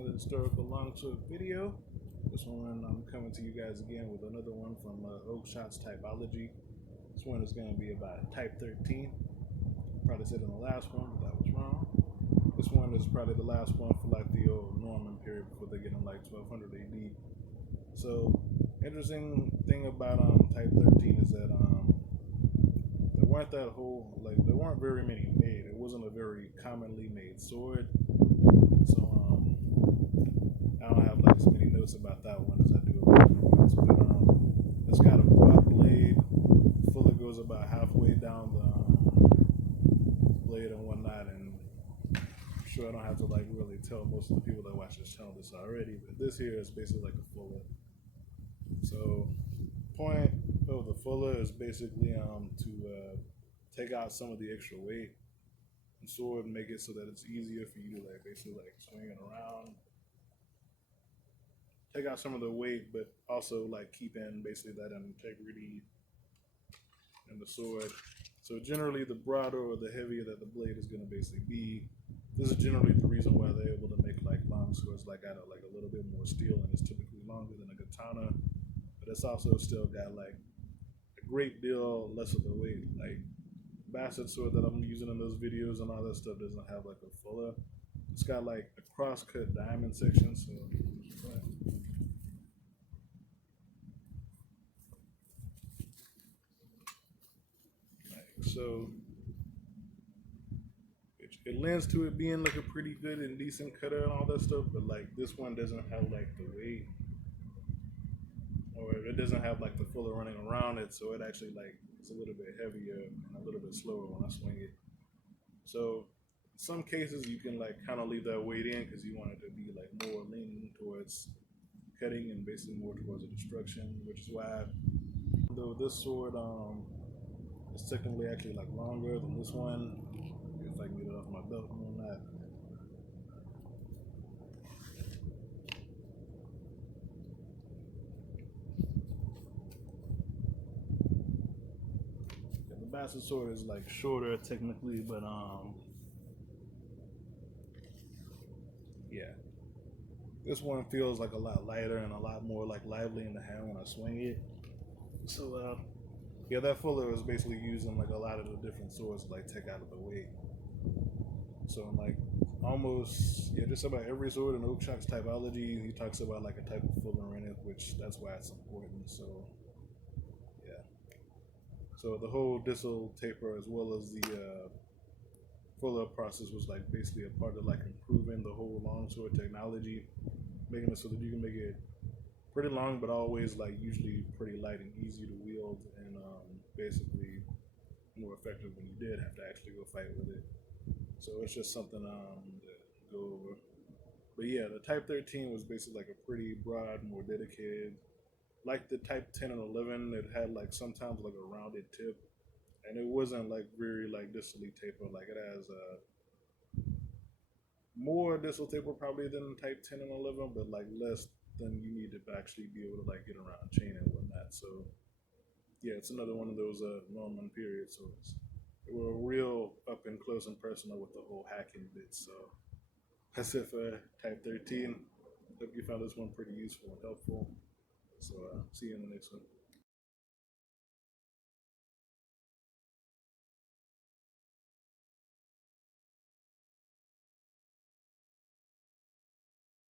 another historical longsword video. This one I'm coming to you guys again with another one from Oakshott's typology. This one is going to be about type 13. Probably said in the last one, but that was wrong. This one is probably the last one for like the old Norman period before they get in like 1200 AD. So interesting thing about type 13 is that there weren't very many made. It wasn't a very commonly made sword. So I don't have like as many notes about that one as I do about the ones, but it's got a broad blade. Fully goes about halfway down the blade and whatnot, and I'm sure I don't have to like really tell most of the people that watch this channel this already, but this here is basically like a fuller. So point of the fuller is basically to take out some of the extra weight and sword and make it so that it's easier for you to like basically like swing it around. Take out some of the weight, but also like keep in basically that integrity in the sword. So generally the broader or the heavier that the blade is going to basically be, this is generally the reason why they're able to make like long swords like out of like a little bit more steel, and it's typically longer than a katana, but it's also still got like a great deal less of the weight. Like bastard sword that I'm using in those videos and all that stuff doesn't have like a fuller. It's got like a cross-cut diamond section, so so it lends to it being like a pretty good and decent cutter and all that stuff, but like this one doesn't have like the weight, or it doesn't have like the fuller running around it, so it actually like it's a little bit heavier and a little bit slower when I swing it. So in some cases you can like kind of leave that weight in because you want it to be like more leaning towards cutting and basically more towards the destruction, which is why though this sword is technically actually like longer than this one, if I can get it off my belt and whatnot. Yeah, the bastard sword is like shorter technically, but yeah, this one feels like a lot lighter and a lot more like lively in the hand when I swing it. So yeah, that fuller is basically using like a lot of the different swords to like take out of the weight. So in like almost just about every sword in Oakshott's typology, he talks about like a type of fuller in it, which that's why it's important. So yeah. So the whole distal taper as well as the fuller process was like basically a part of like improving the whole longsword technology, making it so that you can make it pretty long but always like usually pretty light and easy to wield, and basically more effective when you did have to actually go fight with it. So it's just something to go over. But yeah, the Type 13 was basically like a pretty broad, more dedicated. Like the Type 10 and 11, it had like sometimes like a rounded tip, and it wasn't like very like distally tapered. Like it has more distal taper probably than Type 10 and 11, but like less than you need to actually be able to like get around chain and whatnot. So yeah, it's another one of those Norman period swords. They were real up and close and personal with the whole hacking bit. So that's it for Type 13. Hope you found this one pretty useful and helpful. So see you in the next one.